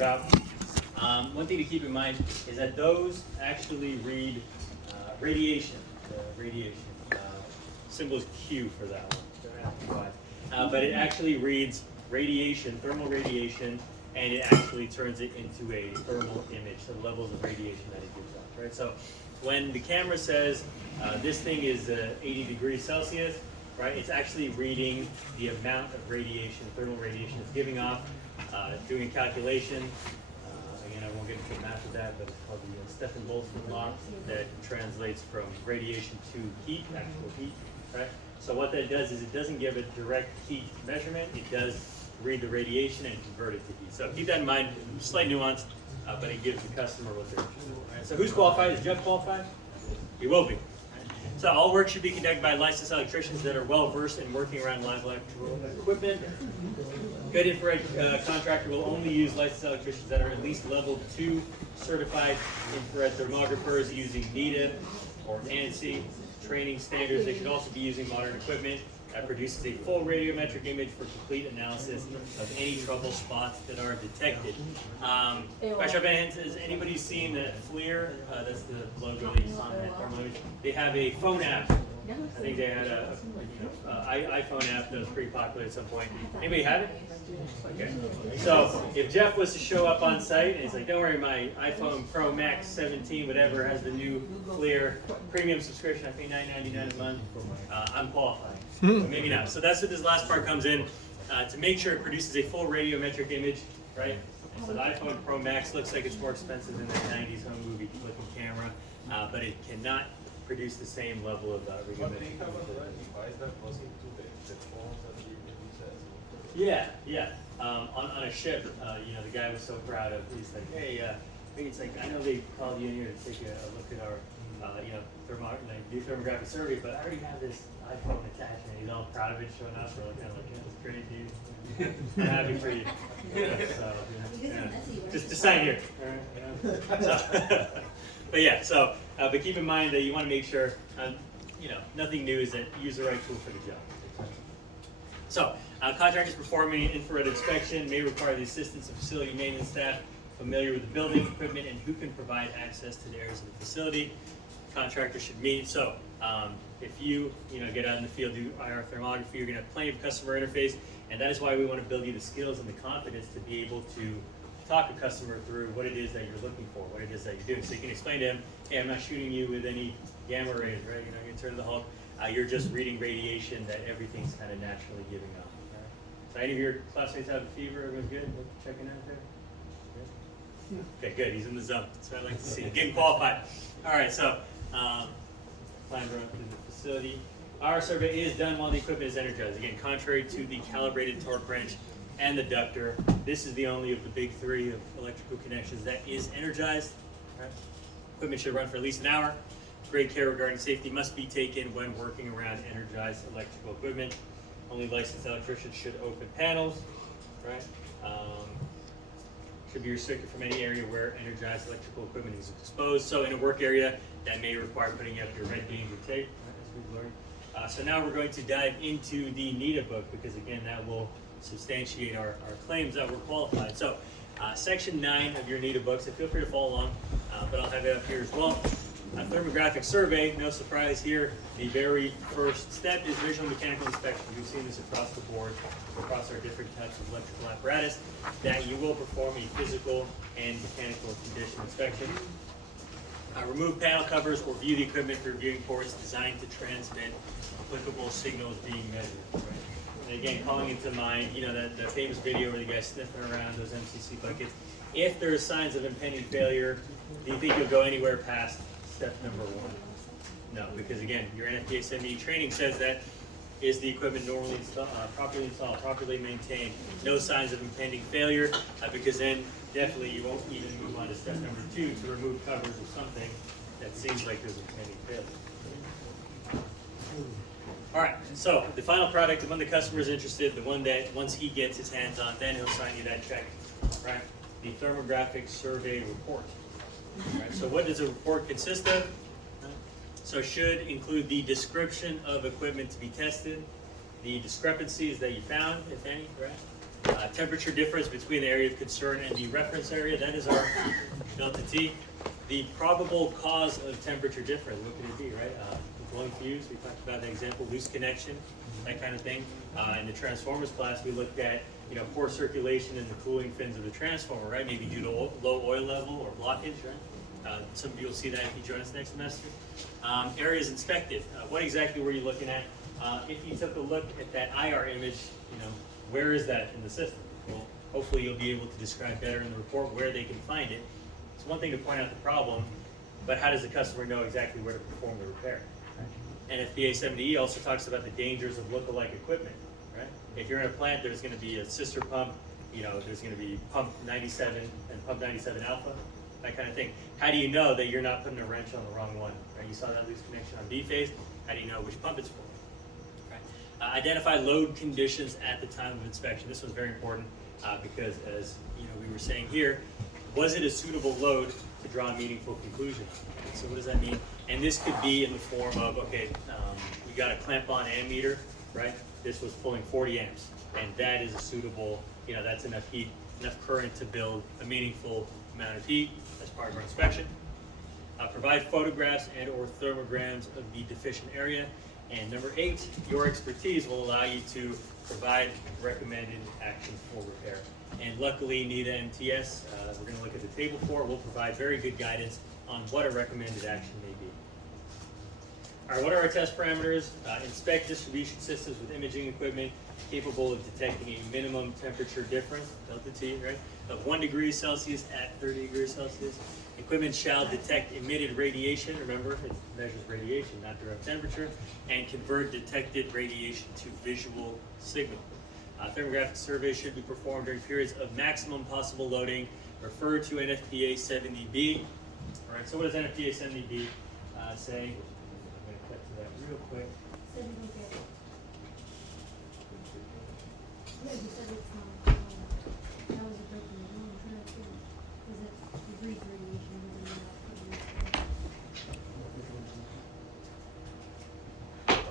about. One thing to keep in mind is that those actually read radiation. Radiation. Symbol is Q for that one. Don't ask me why. But it actually reads radiation, thermal radiation, and it actually turns it into a thermal image, the levels of radiation that it gives off, right? So when the camera says this thing is 80 degrees Celsius, right, it's actually reading the amount of radiation, thermal radiation it's giving off, doing a calculation. Again, I won't get into the math of that, but it's called the Stefan-Boltzmann law that translates from radiation to heat, actual heat, right? So what that does is it doesn't give a direct heat measurement, it does read the radiation and convert it to heat. So keep that in mind, slight nuance, but it gives the customer what they're interested in. Right? So who's qualified? Is Jeff qualified? He will be. So all work should be conducted by licensed electricians that are well versed in working around live electrical equipment. Good infrared contractor will only use licensed electricians that are at least level 2 certified infrared thermographers using NETA or ANSI training standards. They should also be using modern equipment that produces a full radiometric image for complete analysis of any trouble spots that are detected. By show of hands, has anybody seen that FLIR? That's the logo that you saw in that thermal image. They have a phone app. I think they had a iPhone app that was pretty popular at some point. Anybody have it? Okay. So if Jeff was to show up on site and he's like, don't worry, my iPhone Pro Max 17, whatever, has the new FLIR premium subscription, I pay $9.99 a month, I'm qualified. But maybe not. So that's what this last part comes in, to make sure it produces a full radiometric image, right? And so the iPhone Pro Max looks like it's more expensive than the 90s home movie looking camera, but it cannot produce the same level of radiometric. Yeah. On a ship, the guy was so proud of. He's like, hey, it's like I know they called you in here to take a look at our, do thermographic survey, but I already have this iPhone attachment. He's all proud of it, showing us. We're looking at it like, yeah, that's great, dude. I'm happy for you. Just sign here. So, but keep in mind that you want to make sure, nothing new is that you use the right tool for the job. So, contractors performing an infrared inspection may require the assistance of facility maintenance staff familiar with the building, equipment, and who can provide access to the areas of the facility. Contractors should meet. So, if you get out in the field, do IR thermography, you're going to have plenty of customer interface, and that is why we want to build you the skills and the confidence to be able to talk a customer through what it is that you're looking for, what it is that you're doing. So you can explain to them, hey, I'm not shooting you with any gamma rays, right? You're not going to turn the Hulk. You're just reading radiation that everything's kind of naturally giving off. Right? So any of your classmates have a fever? Everyone's good? Checking out there? Good? Okay, good. He's in the zone. That's what I like to see. Getting qualified. All right, so plan to run through the facility. Our survey is done while the equipment is energized. Again, contrary to the calibrated torque wrench and the ductor, this is the only of the big three of electrical connections that is energized. Right? Equipment should run for at least an hour. Great care regarding safety must be taken when working around energized electrical equipment. Only licensed electricians should open panels. Right? Should be restricted from any area where energized electrical equipment is exposed. So in a work area, that may require putting up your red danger tape, right, as we've learned. So now we're going to dive into the NETA book, because again, that will substantiate our claims that we're qualified. So section 9 of your NETA book, so feel free to follow along, but I'll have it up here as well. A thermographic survey, no surprise here. The very first step is visual mechanical inspection. We've seen this across the board, across our different types of electrical apparatus, that you will perform a physical and mechanical condition inspection. Remove panel covers or view the equipment through viewing ports designed to transmit applicable signals being measured. Right? And again, calling into mind, the famous video where the guy's sniffing around those MCC buckets. If there are signs of impending failure, do you think you'll go anywhere past step number 1? No, because again, your NFPA 70 training says that is the equipment normally properly installed, properly maintained, no signs of impending failure, because then definitely you won't even move on to step number 2 to remove covers of something that seems like there's impending failure. All right, so the final product, the one the customer is interested, the one that once he gets his hands on, then he'll sign you that check, right? The thermographic survey report. Right, so what does a report consist of? So should include the description of equipment to be tested, the discrepancies that you found, if any, right? Temperature difference between the area of concern and the reference area, that is our delta T. The probable cause of temperature difference, what could it be, right? Blown fuse, we talked about the example, loose connection, that kind of thing. In the transformers class, we looked at poor circulation in the cooling fins of the transformer, right? Maybe due to low oil level or blockage, right? Some of you will see that if you join us next semester. Areas inspected. What exactly were you looking at? If you took a look at that IR image, where is that in the system? Well, hopefully you'll be able to describe better in the report where they can find it. It's one thing to point out the problem, but how does the customer know exactly where to perform the repair? NFPA 70E also talks about the dangers of look-alike equipment, right? If you're in a plant, there's going to be a sister pump, there's going to be pump 97 and pump 97 alpha, that kind of thing. How do you know that you're not putting a wrench on the wrong one? Right? You saw that loose connection on B phase. How do you know which pump it's for? Right? Identify load conditions at the time of inspection. This one's very important because, as we were saying here, was it a suitable load to draw a meaningful conclusion? So what does that mean? And this could be in the form of, we got a clamp-on ammeter, right? This was pulling 40 amps, and that is a suitable, that's enough heat, enough current to build a meaningful amount of heat as part of our inspection. Provide photographs and or thermograms of the deficient area. And number 8, your expertise will allow you to provide recommended actions for repair. And luckily, NETA MTS, we're going to look at the table 4, will provide very good guidance on what a recommended action may be. All right, what are our test parameters? Inspect distribution systems with imaging equipment capable of detecting a minimum temperature difference, delta T, right, of 1 degree Celsius at 30 degrees Celsius. Equipment shall detect emitted radiation, remember, it measures radiation, not direct temperature, and convert detected radiation to visual signal. Thermographic surveys should be performed during periods of maximum possible loading. Refer to NFPA 70B. All right, so what does NFPA 70B say? I'm going to cut to that real quick.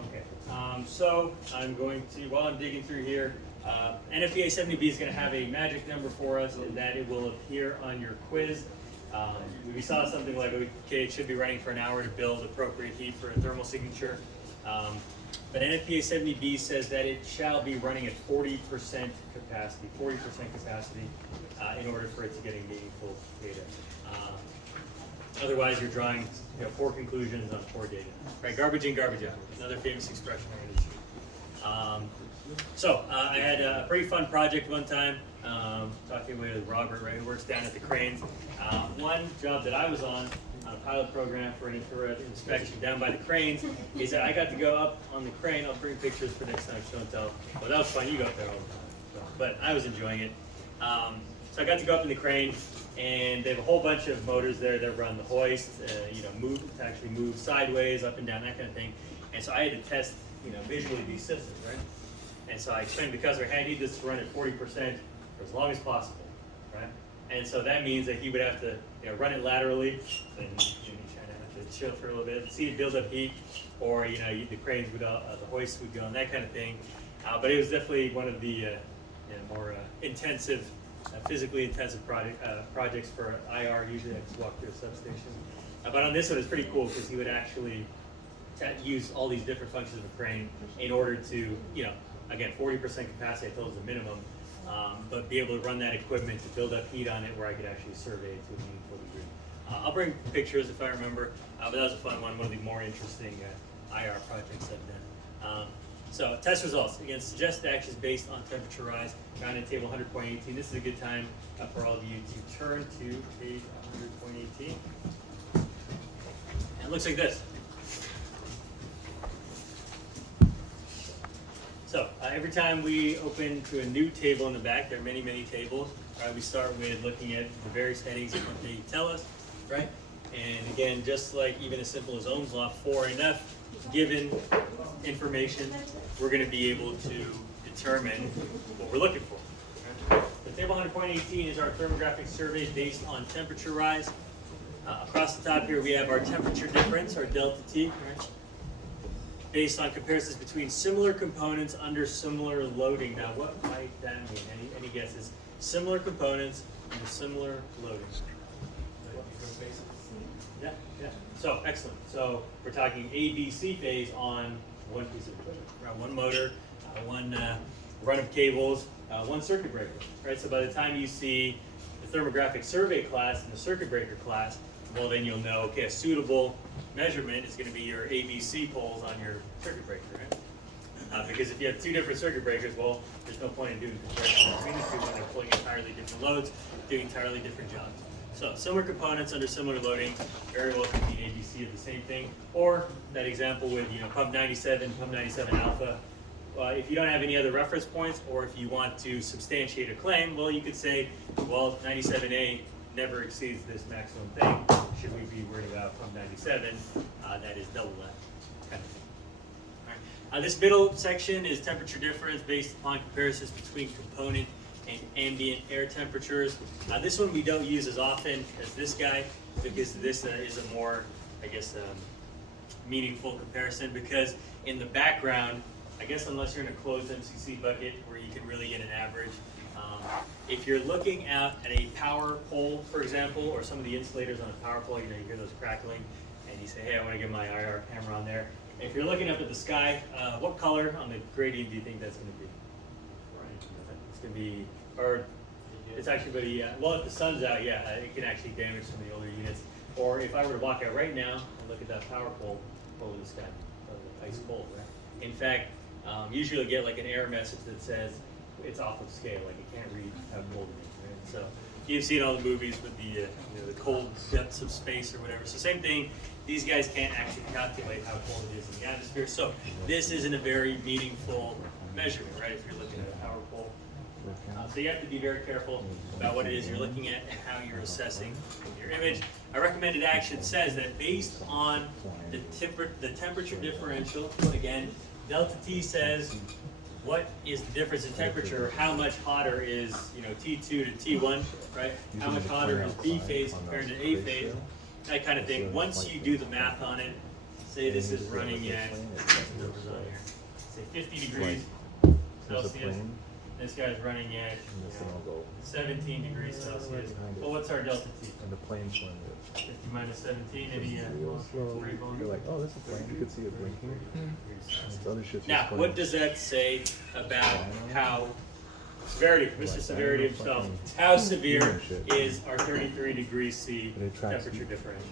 Okay, so I'm going to, while I'm digging through here, NFPA 70B is going to have a magic number for us, and that it will appear on your quiz. We saw something like, okay, it should be running for an hour to build appropriate heat for a thermal signature. But NFPA 70B says that it shall be running at 40% capacity, in order for it to get a meaningful data. Otherwise, you're drawing poor conclusions on poor data. Right, garbage in, garbage out. Another famous expression in our industry. So I had a pretty fun project one time, talking with Robert, right, who works down at the cranes. One job that I was on a pilot program for an infrared inspection down by the cranes is that I got to go up on the crane. I'll bring pictures for next time, show and tell. Well, that was fun. You go up there all the time. So, but I was enjoying it. So I got to go up in the crane, and they have a whole bunch of motors there that run the hoist, move sideways, up and down, that kind of thing. And so I had to test, visually these systems, right? And so I explained to the customer, hey, I need this to run at 40% for as long as possible, right? And so that means that he would have to run it laterally, and try to have to chill for a little bit, see it build up heat, or the cranes would, the hoist would go, and that kind of thing. But it was definitely one of the more intensive, physically intensive projects for IR. Usually I just walk through a substation. But on this one, it's pretty cool because he would actually use all these different functions of a crane in order to, again, 40% capacity I told is the minimum, but be able to run that equipment to build up heat on it where I could actually survey it to a meaningful degree. I'll bring pictures if I remember, but that was a fun one of the more interesting IR projects I've done. So test results. Again, suggest actions based on temperature rise, found in table 100.18. This is a good time for all of you to turn to page 100.18. And it looks like this. So every time we open to a new table in the back, there are many, many tables. Right? We start with looking at the various headings and what they tell us, right? And again, just like even as simple as Ohm's law, for enough given information, we're going to be able to determine what we're looking for. Right? The table 100.18 is our thermographic survey based on temperature rise. Across the top here, we have our temperature difference, our delta T. Right? based on comparisons between similar components under similar loading. Now, what might that mean? Any guesses? Similar components under similar loading. Yeah, yeah. So, excellent. So, we're talking A, B, C phase on one piece of equipment, right? One motor, one run of cables, one circuit breaker, right? So, by the time you see the thermographic survey class and the circuit breaker class, well, then you'll know, okay, a suitable measurement is going to be your ABC poles on your circuit breaker, right? Because if you have two different circuit breakers, well, there's no point in doing comparison between the two when they're pulling entirely different loads, doing entirely different jobs. So similar components under similar loading, very well could be ABC of the same thing. Or that example with pump 97 alpha. If you don't have any other reference points, or if you want to substantiate a claim, well, you could say, well, 97A never exceeds this maximum thing. Should we be worried about pump 97? That is double that kind of thing. All right. This middle section is temperature difference based upon comparisons between component and ambient air temperatures. This one we don't use as often as this guy, because this is a more, I guess, meaningful comparison, because in the background, I guess unless you're in a closed MCC bucket where you can really get an average, if you're looking at a power pole, for example, or some of the insulators on a power pole, you hear those crackling, and you say, hey, I want to get my IR camera on there. If you're looking up at the sky, what color on the gradient do you think that's going to be? It's going to be, or it's actually going to be, well, if the sun's out, yeah, it can actually damage some of the older units. Or if I were to walk out right now and look at that power pole over the sky, ice cold, right? In fact, usually you'll get like an error message that says it's off of scale, like it can't read how cold it is, right? So you've seen all the movies with the the cold depths of space or whatever. So same thing, these guys can't actually calculate how cold it is in the atmosphere. So this isn't a very meaningful measurement, right? If you're looking at a power pole. So you have to be very careful about what it is you're looking at and how you're assessing your image. A recommended action says that based on the temperature differential, again, delta T says what is the difference in temperature, how much hotter is T2 to T1, right? How much hotter is B phase compared to A phase, that kind of thing. Once you do the math on it, say this is running at, say 50 degrees Celsius. This guy's running at 17 degrees Celsius. Well, what's our delta T? And the plane's going 50 minus 17, any you're like, oh, that's a plane. You could see it blinking. Other shit's now, what does that say about how severity, Mr. Severity himself, how severe is our 33 degrees C temperature differential?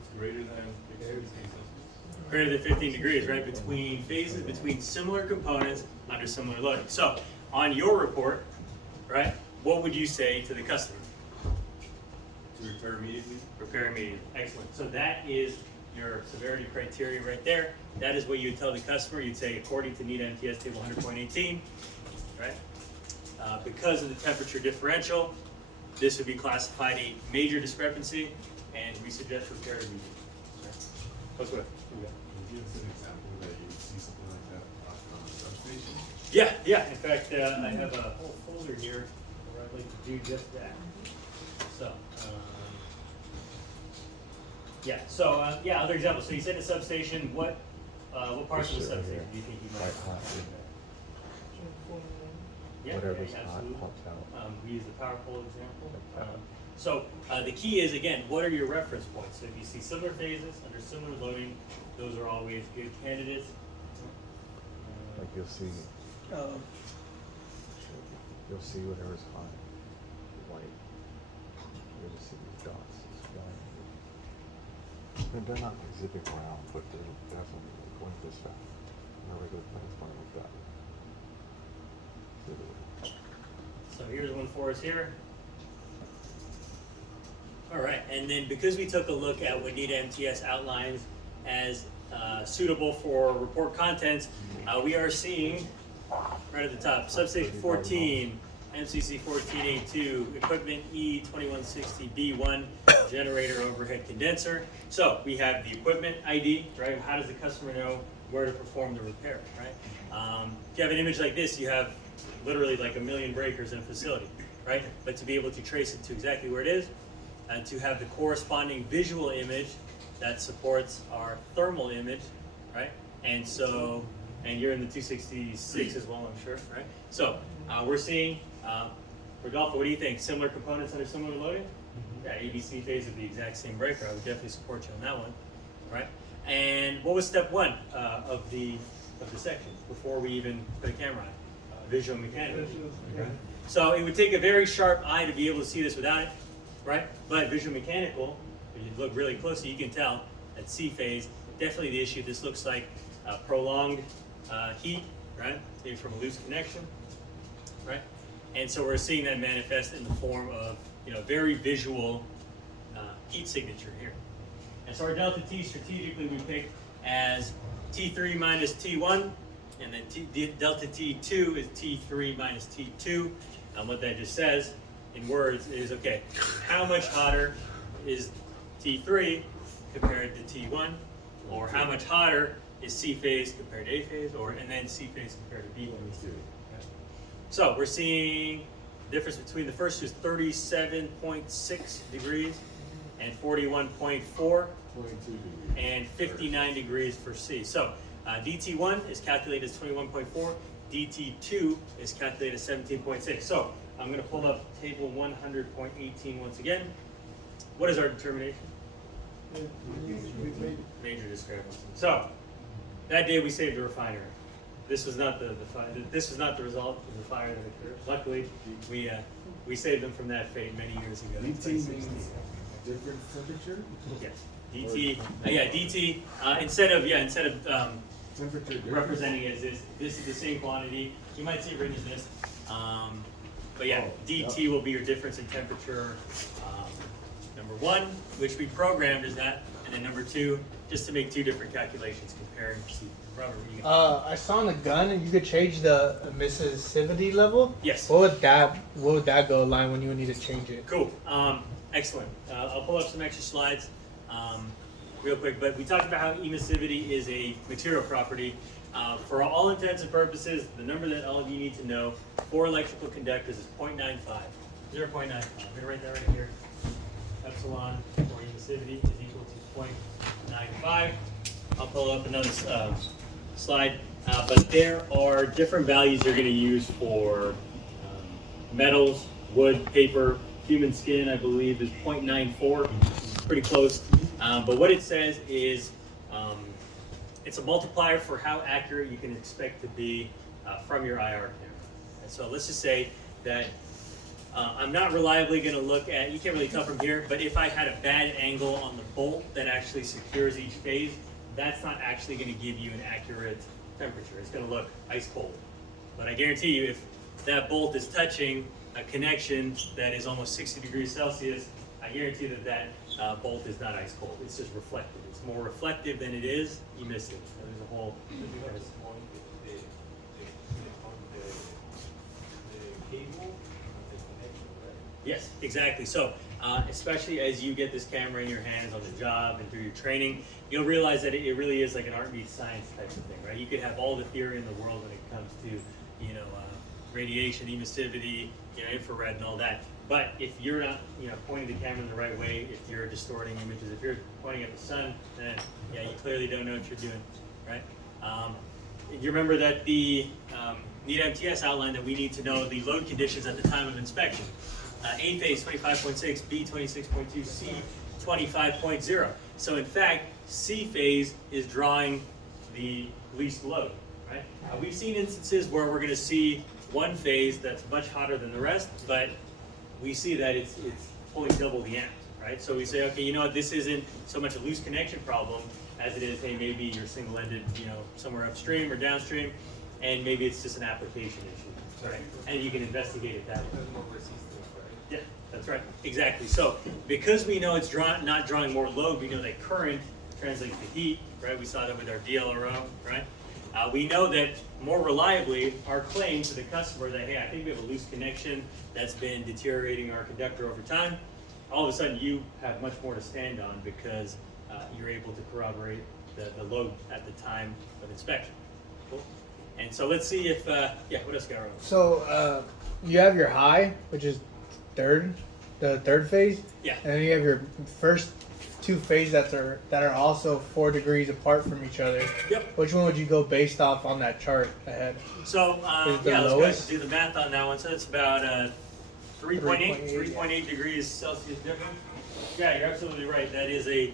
It's greater than 15 degrees Celsius. Greater than 15 degrees, right? Between phases, between similar components under similar loading. So, on your report, right, what would you say to the customer? To repair immediately? Repair immediately. Excellent. So that is your severity criteria right there. That is what you would tell the customer. You'd say, according to NETA MTS table 100.18, right? Because of the temperature differential, this would be classified a major discrepancy, and we suggest repair immediately. Right? What's what? Can you give us an example that you see something like that on a substation? Yeah. In fact, I have a whole folder here where I'd like to do just that. So, other examples. So you said the substation. What parts of the substation do you think you might? Yeah, whatever's hot absolutely. pops out. We use the power pole example. So the key is, again, what are your reference points? So if you see similar phases under similar loading, those are always good candidates. Like you'll see whatever's hot, white. You'll just see these dots. They're not zipping around, but they're definitely going this fast. No regular plane's going like that. So here's one for us here. All right, and then because we took a look at what NETA MTS outlines as suitable for report contents, we are seeing right at the top, substation 14, MCC 14A2, equipment E2160B1, generator overhead condenser. So we have the equipment ID, right? How does the customer know where to perform the repair, right? If you have an image like this, you have literally like a million breakers in a facility, right? But to be able to trace it to exactly where it is, and to have the corresponding visual image that supports our thermal image, right? And so, and you're in the 266 as well, I'm sure, right? So we're seeing, Rodolfo, what do you think? Similar components under similar loading? Yeah, ABC phase of the exact same breaker. I would definitely support you on that one, right? And what was step one of the section before we even put a camera on? Visual mechanical. Okay. So it would take a very sharp eye to be able to see this without it, right? But visual mechanical, if you look really closely, you can tell that C phase, definitely the issue. This looks like prolonged heat, right? Maybe from a loose connection, right? And so we're seeing that manifest in the form of, very visual heat signature here. And so our delta T strategically we picked as T3 minus T1, and then delta T2 is T3 minus T2. What that just says in words is, okay, how much hotter is T3 compared to T1, or how much hotter is C phase compared to A phase, and then C phase compared to B phase. So we're seeing the difference between the first two is 37.6 degrees and 41.4 and 59 degrees for C. So DT1 is calculated as 21.4, DT2 is calculated as 17.6. So I'm going to pull up table 100.18 once again. What is our determination? Major discrepancy. So that day we saved the refinery. This was not the result of the fire that occurred. Luckily, we saved them from that fate many years ago. DT means different temperature? Yes. DT. DT. Instead of Temperature representing it as this is the same quantity. You might see it written as this. But yeah, DT will be your difference in temperature. Number one, which we programmed as that, and then number two, just to make two different calculations comparing. Robert, what do you got? I saw on the gun you could change the emissivity level. Yes. What would that go line when you would need to change it? Cool. Excellent. I'll pull up some extra slides real quick, but we talked about how emissivity is a material property. For all intents and purposes, the number that all of you need to know for electrical conductors is 0.95. 0.95. I'm going to write that right here. Epsilon for emissivity is equal to 0.95. I'll pull up another slide, but there are different values you're going to use for metals, wood, paper, human skin, I believe, is 0.94, pretty close. But what it says is it's a multiplier for how accurate you can expect to be from your IR camera. And so let's just say that I'm not reliably going to look at, you can't really tell from here, but if I had a bad angle on the bolt that actually secures each phase, that's not actually going to give you an accurate temperature. It's going to look ice cold. But I guarantee you, if that bolt is touching a connection that is almost 60 degrees Celsius, I guarantee that bolt is not ice cold. It's just reflective. It's more reflective than it is emissive. So there's a whole. Yes, exactly. So, especially as you get this camera in your hands on the job and through your training, you'll realize that it really is like an art meets science type of thing, right? You could have all the theory in the world when it comes to, radiation, emissivity, infrared and all that. But if you're not, pointing the camera in the right way, if you're distorting images, if you're pointing at the sun, then you clearly don't know what you're doing, right? You remember that the NEET MTS outlined that we need to know the load conditions at the time of inspection. A phase 25.6, B 26.2, C 25.0. So in fact, C phase is drawing the least load, right? We've seen instances where we're going to see one phase that's much hotter than the rest, but we see that it's pulling double the amps, right? So we say, okay, you know what, this isn't so much a loose connection problem as it is, hey, maybe you're single-ended, somewhere upstream or downstream, and maybe it's just an application issue, right? And you can investigate it that way. Yeah, that's right, exactly. So because we know it's not drawing more load, we know that current translates to heat, right? We saw that with our DLRO, right? We know that more reliably, our claim to the customer that, hey, I think we have a loose connection that's been deteriorating our conductor over time, all of a sudden you have much more to stand on because you're able to corroborate the load at the time of inspection. Cool. And so let's see if, what else got wrong? So you have your high, which is the third phase. Yeah. And then you have your first two phases that are also 4 degrees apart from each other. Yep. Which one would you go based off on that chart ahead? So, Is the yeah, let's go ahead lowest? and do the math on that one. So it's about 3.8 3.8 degrees Celsius difference. Yeah, you're absolutely right. That is a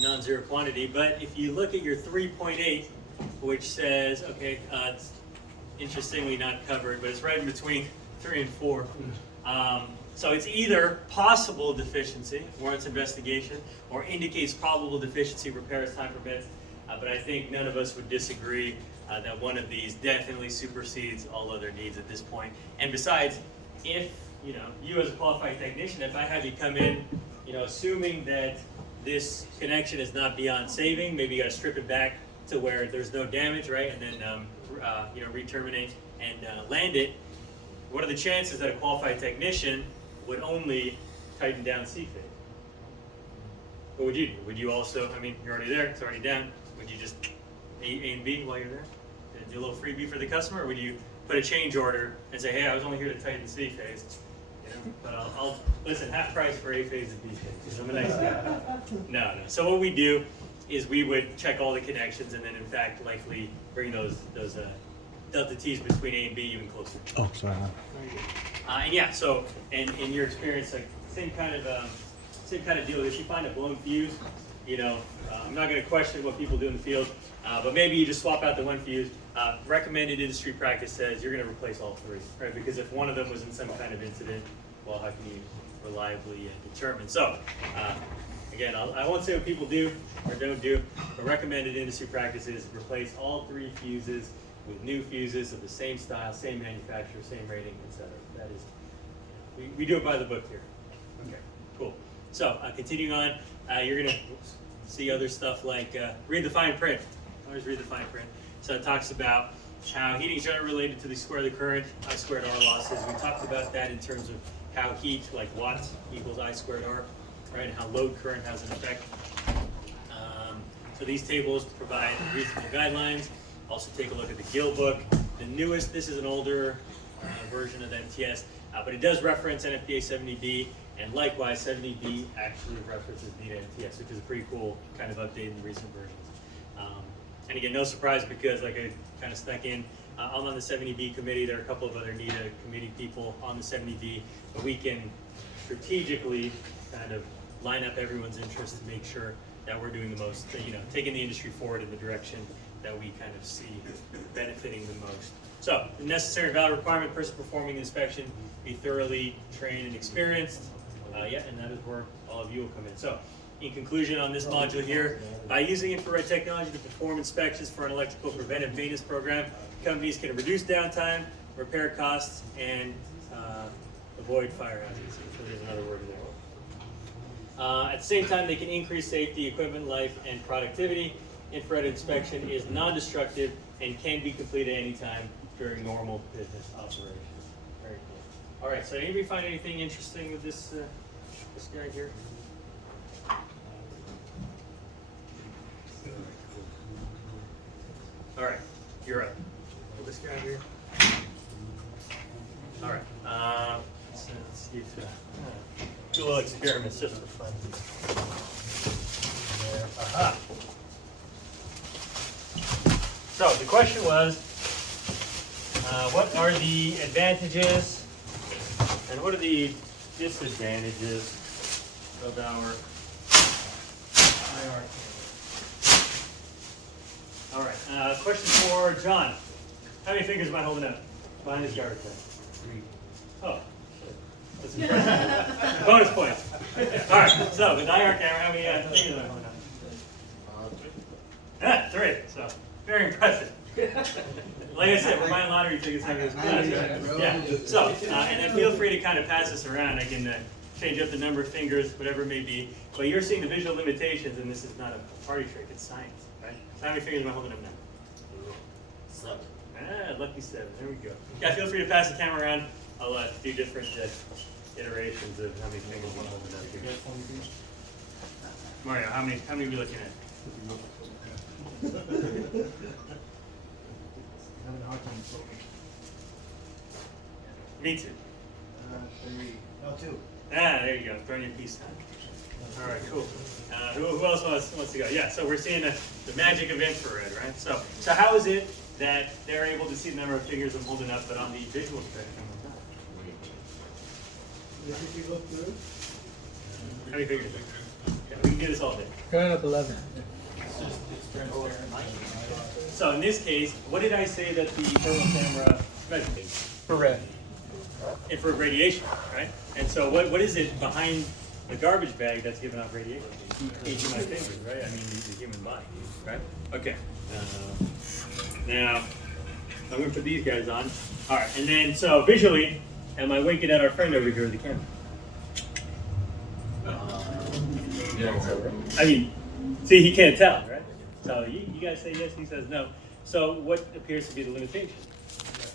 non-zero quantity. But if you look at your 3.8, which says, okay, it's interestingly not covered, but it's right in between 3 and 4. So it's either possible deficiency, warrants investigation, or indicates probable deficiency, repair as time permits. But I think none of us would disagree that one of these definitely supersedes all other needs at this point. And besides, if you as a qualified technician, if I have you come in, assuming that this connection is not beyond saving, maybe you got to strip it back to where there's no damage, right? And then re-terminate and land it. What are the chances that a qualified technician would only tighten down C phase? What would you do? Would you also, you're already there, it's already down. Would you just A and B while you're there? Do a little freebie for the customer? Or would you put a change order and say, hey, I was only here to tighten C phase, but I'll listen, half price for A phase and B phase. I'm a nice guy. No. So what we do is we would check all the connections and then in fact likely bring those delta T's between A and B even closer. Oh, sorry. And yeah, so and in your experience, like same kind of deal. If you find a blown fuse, I'm not going to question what people do in the field, but maybe you just swap out the one fuse. Recommended industry practice says you're going to replace all 3, right? Because if one of them was in some kind of incident, well, how can you reliably determine? So again, I won't say what people do or don't do, but recommended industry practice is replace all 3 fuses with new fuses of the same style, same manufacturer, same rating, etc. That is, we do it by the book here. Okay, cool. So continuing on, you're gonna see other stuff like read the fine print. Always read the fine print. So it talks about how heating is generally related to the square of the current, I squared R losses. We talked about that in terms of how heat, like watts, equals I squared R, right? And how load current has an effect. So these tables provide reasonable guidelines. Also take a look at the Gill book. The newest, this is an older version of the MTS, but it does reference NFPA 70B, and likewise 70B actually references NETA MTS, which is a pretty cool kind of update in the recent versions. And again, no surprise because like I kind of snuck in, I'm on the 70B committee. There are a couple of other NETA committee people on the 70B, but we can strategically kind of line up everyone's interests to make sure that we're doing the most, taking the industry forward in the direction that we kind of see benefiting the most. So, the necessary and valid requirement, person performing the inspection, be thoroughly trained and experienced. And that is where all of you will come in. So, in conclusion on this module here, by using infrared technology to perform inspections for an electrical preventive maintenance program, companies can reduce downtime, repair costs, and avoid fire hazards. So there's another word there. At the same time, they can increase safety, equipment life, and productivity. Infrared inspection is non-destructive and can be completed anytime during normal business operations. Very cool. All right, so anybody find anything interesting with this guy here? All right, you're up. This guy here. All right, let's see if do a little experiments just for fun. Aha. So the question was, what are the advantages and what are the disadvantages of our IR? All right, question for John. How many fingers am I holding up behind this guy right there? 3. Oh, shit. That's impressive. Bonus points. All right, so with IR camera, how many fingers am I holding up? 3. So very impressive. Like I said, we're buying lottery tickets having this class, right? Yeah. So, and then feel free to kind of pass this around. I can change up the number of fingers, whatever it may be. But you're seeing the visual limitations, and this is not a party trick. It's science, right? So how many fingers am I holding up now? 7. Lucky 7. There we go. Yeah, feel free to pass the camera around. I'll do different iterations of how many fingers I'm holding up here. Mario, how many are we looking at? Having a hard time focusing. Me too. 3. No, 2. There you go. Throwing your piece down. All right, cool. Who else wants to go? Yeah, so we're seeing the magic of infrared, right? So how is it that they're able to see the number of fingers I'm holding up, but on the visual spectrum, it's not? How many fingers? Yeah, we can do this all day. Turn up 11. So in this case, what did I say that the thermal camera measures? Infrared. Infrared radiation, right? And so what is it behind the garbage bag that's giving off radiation? Each of my fingers, right? I mean, the human body, right? Okay. Now, I'm going to put these guys on. All right, and then so visually, am I winking at our friend over here with the camera? I mean, see, he can't tell, right? So you guys say yes, he says no. So what appears to be the limitation?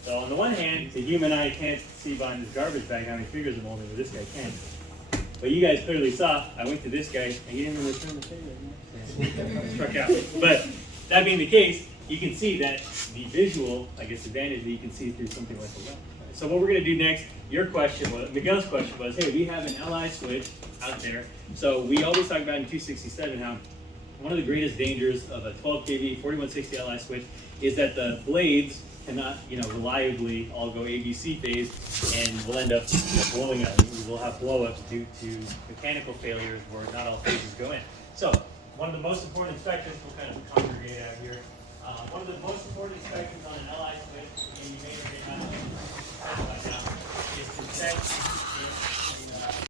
So on the one hand, the human eye can't see behind this garbage bag how many fingers I'm holding, but this guy can. But you guys clearly saw, I went to this guy, and he didn't even return the favor. Struck out. But that being the case, you can see that the visual, I guess, advantage that you can see through something like a lens. So what we're going to do next, your question was, Miguel's question was, hey, we have an LI switch out there. So we always talk about in 267 how one of the greatest dangers of a 12 kV 4160 LI switch is that the blades cannot, reliably all go ABC phase, and we'll end up blowing up. We'll have blowups due to mechanical failures where not all phases go in. So one of the most important inspections, we'll kind of congregate out here. One of the most important inspections on an LI switch, and you may or may not know, is to check